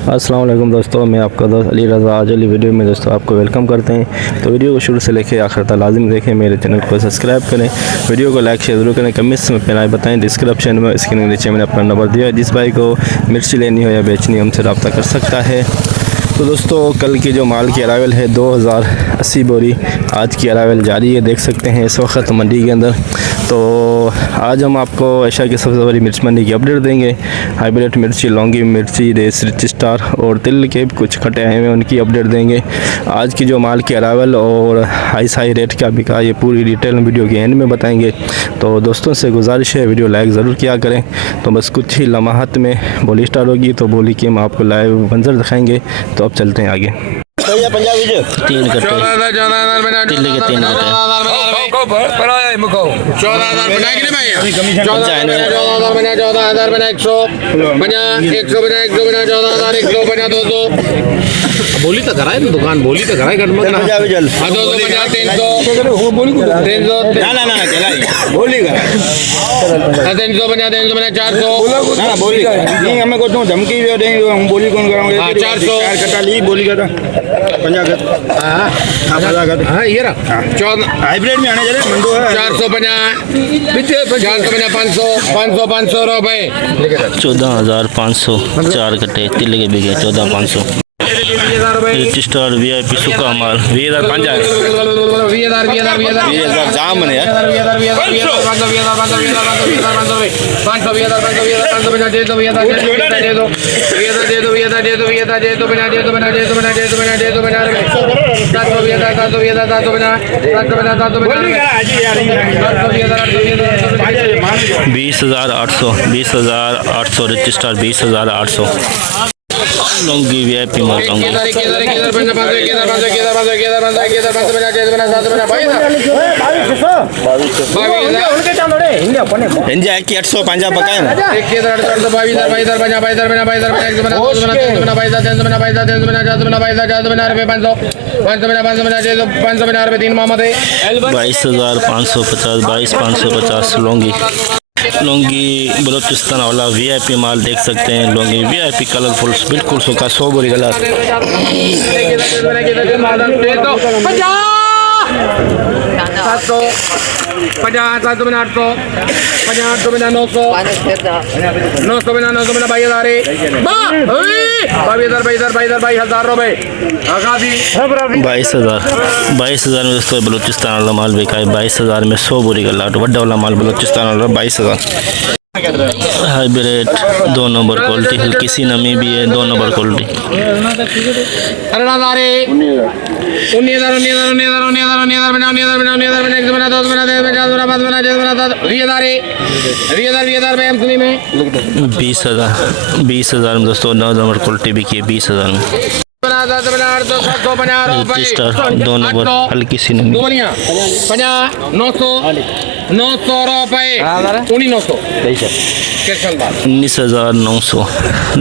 अस्सलाम वालेकुम दोस्तों, मैं आपका दोस्त अली रज़ा। आज वाली वीडियो में दोस्तों आपको वेलकम करते हैं। तो वीडियो को शुरू से लेकर आखिर तक लाजिम देखें, मेरे चैनल को सब्सक्राइब करें, वीडियो को लाइक शेयर जरूर करें, कमेंट्स में अपनी राय बताएं। डिस्क्रिप्शन में स्क्रीन के नीचे मैंने अपना नंबर दिया है, जिस भाई को मिर्ची लेनी हो या बेचनी हो हमसे रब्ता कर सकता है। तो दोस्तों कल की जो माल की अरावल है 2080 बोरी आज की अरावल जारी है, देख सकते हैं इस वक्त मंडी के अंदर। तो आज हम आपको एशिया की सबसे बड़ी मिर्च मंडी की अपडेट देंगे। हाइब्रिड मिर्ची, लौंगी मिर्ची, देसी रिच स्टार और तिल के कुछ कटे आए हैं, उनकी अपडेट देंगे। आज की जो माल की अरावल और हाई रेट क्या बिका, ये पूरी डिटेल वीडियो के एंड में बताएंगे। तो दोस्तों से गुजारिश है वीडियो लाइक ज़रूर किया करें। तो बस कुछ ही लम्हात में बोली स्टार्ट होगी, तो बोली की हम आपको लाइव मंजर दिखाएंगे। तो अब चलते हैं आगे। तीन कट्टे तिल के 3 बोली तो कराए दुकान, बोली तो कराए बोली हमें कुछ धमकी हम बोली कौन कराऊंगे 400 कटा ली बोली का 50 ये रहा हाइब्रिड में आने चले मंडो है 450 रुपए 14,500 4 कट्टे तिल के बिके 14,500 स्टार VIP सुखा माल 20,000 जाम है $20,800 रिच स्टार 20,800 लौंगी VIP माल लौंगी की 850 पकाए $22,550 लौंगी बलोचिस्तान वाला VIP माल देख सकते हैं। लौंगी VIP कलरफुल बिल्कुल सूखा 100 बोरी गला 22,000 में दोस्तों बलोचिस्तान वाला माल बिका है। 22,000 में 100 बोरी गला बड़ा वाला माल बलोचिस्तान वाला 22,000। हाइब्रिड 2 नंबर क्वालिटी, हल्की सी नमी भी है, 2 नंबर क्वालिटी। $20,000 में दोस्तों 9 नंबर क्वालिटी बिकी है 20,000 में। 2 नंबर हल्की सी नमी 900 रुपए 19,900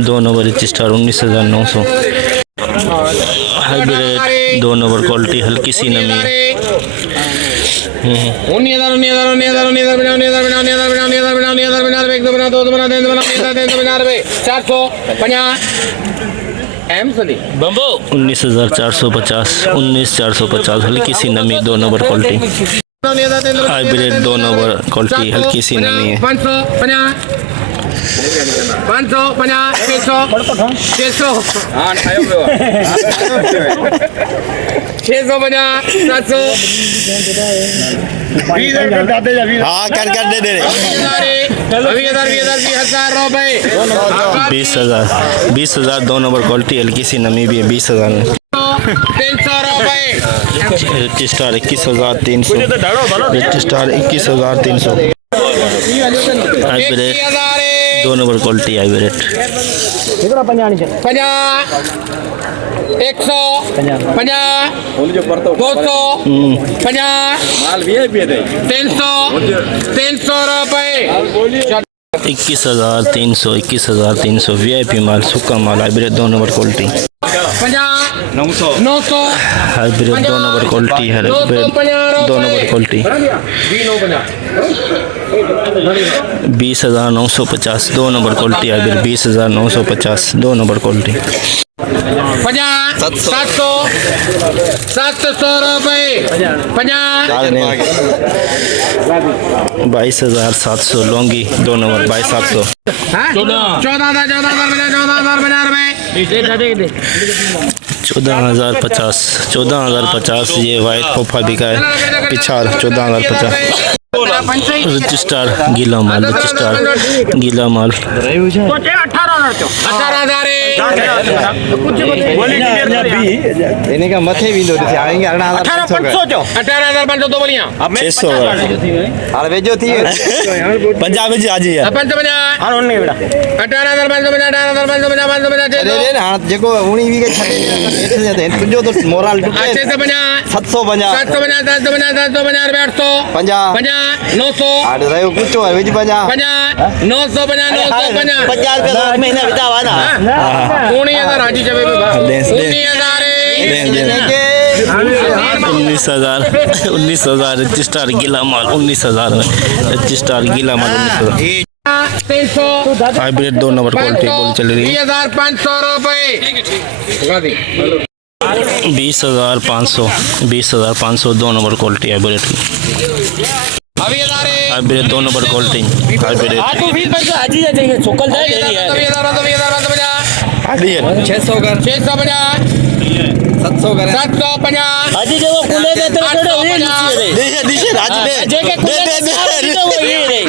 2 number rich star 19,900। Hybrid 2 number quality हल्की सी नमी है। 19,450 हल्की सी नमी 2 number quality. Hybrid 2 number quality हल्की सी नमी है। 20,000 2 नंबर क्वालिटी हल्की सी नमी भी है 20,000 में। 300 रुपए rich star 21,300 rich star 21,300। Hybrid 2 number quality hybrid 21,300 VIP माल सुक्का माल hybrid 2 number quality. 900 hybrid 2 number quality है, 2 number quality. 20,950 2 number quality hybrid 20,950 2 number quality 700 रुपए 22,700 लौंगी 2 नंबर 22,700 14,050 ये वाइट पोफा बिका है पिछाड़ 14,050 रजिस्टर गीला माल 18,000 इन्हें का मथे भी लोग आएंगे 18,500 तो बोलिया 600 अरे भेजो थी पंजाब में आज यार 18,550 अरे रे हां जेको उनी भी के छटे जाते हैं तुझो तो मोरल टूटे 750 900 आड़ रहो कुछ है भेज 50 50 महीना बितावा ना 19,000 हाजी जबे 19,000 रजिस्टर गीला माल 19,000 रजिस्टर गीला माल 19,000 हाइब्रिड 2 नंबर क्वालिटी बोल चल रही है 20,500 रुपए 20,500 2 नंबर क्वालिटी हाइब्रिड की हाइब्रिड 2 नंबर क्वालिटी हाइब्रिड 600 कर 700 कर 750 हाजी जो वो कुले दे तेरे छोड़े हुए नीचे रे दिशे राज दे जेके कुले दे तो वो ये रे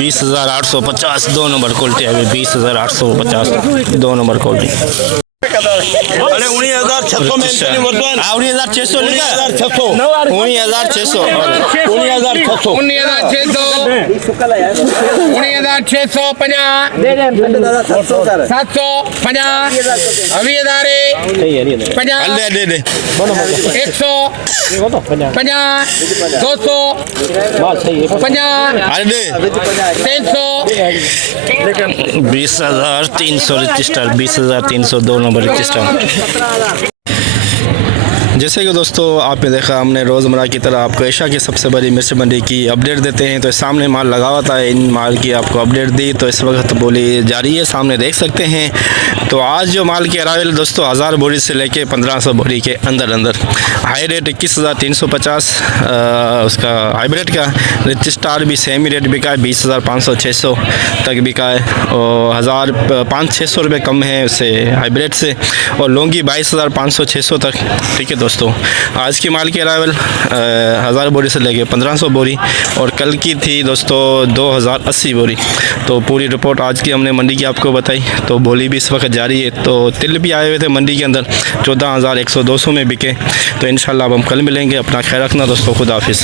20,850 2 नंबर क्वालिटी है 20,850 2 नंबर क्वालिटी अरे 19,600 में इतनी वर्तमान 19,600 लिखा 19,600 20,300 रजिस्टर 20,300 2 नंबर रजिस्टर जैसे कि दोस्तों आपने देखा हमने रोज़मर्रा की तरह आपको एशिया की सबसे बड़ी मिर्च मंडी की अपडेट देते हैं। तो सामने माल लगा हुआ था, इन माल की आपको अपडेट दी तो इस वक्त बोली जारी है, सामने देख सकते हैं। तो आज जो माल की अरावल दोस्तों 1000 बोरी से लेके 1500 बोरी के अंदर हाई रेट 21,350 उसका हाइब्रिड का रजिस्टार भी सेम ही रेट बिका है 20,500 600 तक बिका है और 1,500-600 रुपये कम है उससे हाइब्रिड से और लौंगी 22,500 600 तक। ठीक है दोस्तों, आज की माल की अरावल 1000 बोरी से लेके 1500 बोरी और कल की थी दोस्तों 2080 बोरी। तो पूरी रिपोर्ट आज की हमने मंडी की आपको बताई। तो बोली भी इस वक्त जारी है। तो तिल भी आए हुए थे मंडी के अंदर 14,100 200 में बिके। तो इंशाल्लाह अब हम कल मिलेंगे। अपना ख्याल रखना दोस्तों, खुदा हाफिज़।